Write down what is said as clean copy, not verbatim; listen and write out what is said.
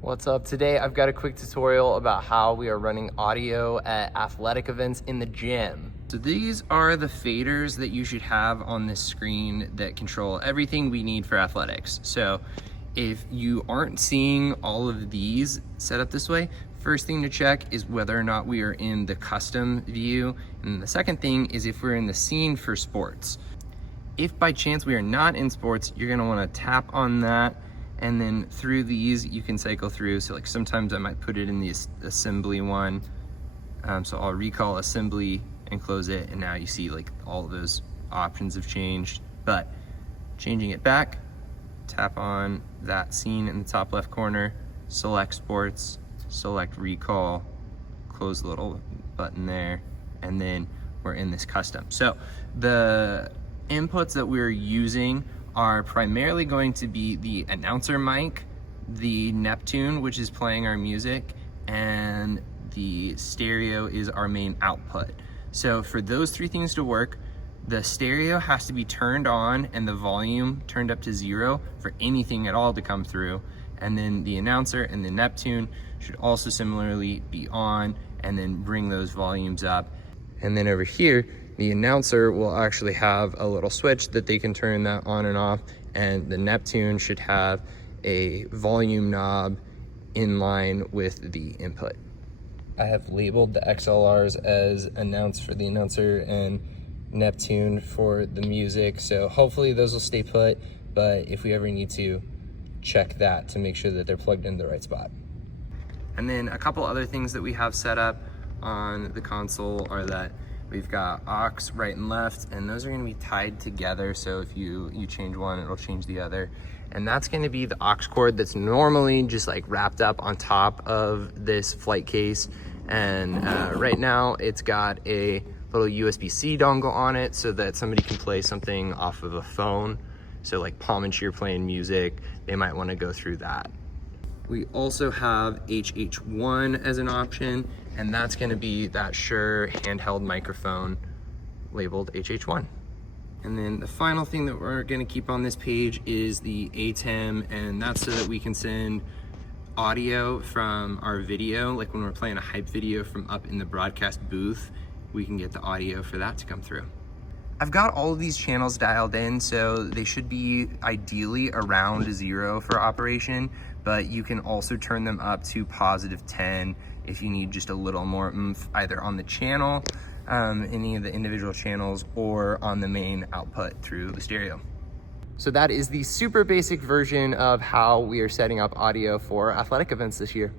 What's up? Today I've got a quick tutorial about how we are running audio at athletic events in the gym. So these are the faders that you should have on this screen that control everything we need for athletics. So if you aren't seeing all of these set up this way, first thing to check is whether or not we are in the custom view. And the second thing is if we're in the scene for sports. If by chance we are not in sports, you're gonna wanna tap on that, and then through these you can cycle through. So like sometimes I might put it in the assembly one. So I'll recall assembly and close it, and now you see like all of those options have changed. But changing it back, tap on that scene in the top left corner, select sports, select recall, close the little button there, and then we're in this custom. So the inputs that we're using are primarily going to be the announcer mic, the Neptune, which is playing our music, and the stereo is our main output. So for those three things to work, the stereo has to be turned on and the volume turned up to 0 for anything at all to come through. And then the announcer and the Neptune should also similarly be on, and then bring those volumes up. And then over here, the announcer will actually have a little switch that they can turn that on and off, and the Neptune should have a volume knob in line with the input. I have labeled the XLRs as announce for the announcer and Neptune for the music, so hopefully those will stay put, but if we ever need to, check that to make sure that they're plugged in the right spot. And then a couple other things that we have set up on the console are that we've got aux right and left, and those are going to be tied together, so if you change one, it'll change the other. And that's going to be the aux cord that's normally just like wrapped up on top of this flight case. And right now it's got a little USB-C dongle on it so that somebody can play something off of a phone. So like Palm and Cheer playing music, they might want to go through that. We also have HH1 as an option, and that's going to be that Shure handheld microphone labeled HH1. And then the final thing that we're going to keep on this page is the ATEM, and that's so that we can send audio from our video, like when we're playing a hype video from up in the broadcast booth, we can get the audio for that to come through. I've got all of these channels dialed in, so they should be ideally around 0 for operation, but you can also turn them up to +10 if you need just a little more oomph, either on the channel, any of the individual channels, or on the main output through the stereo. So that is the super basic version of how we are setting up audio for athletic events this year.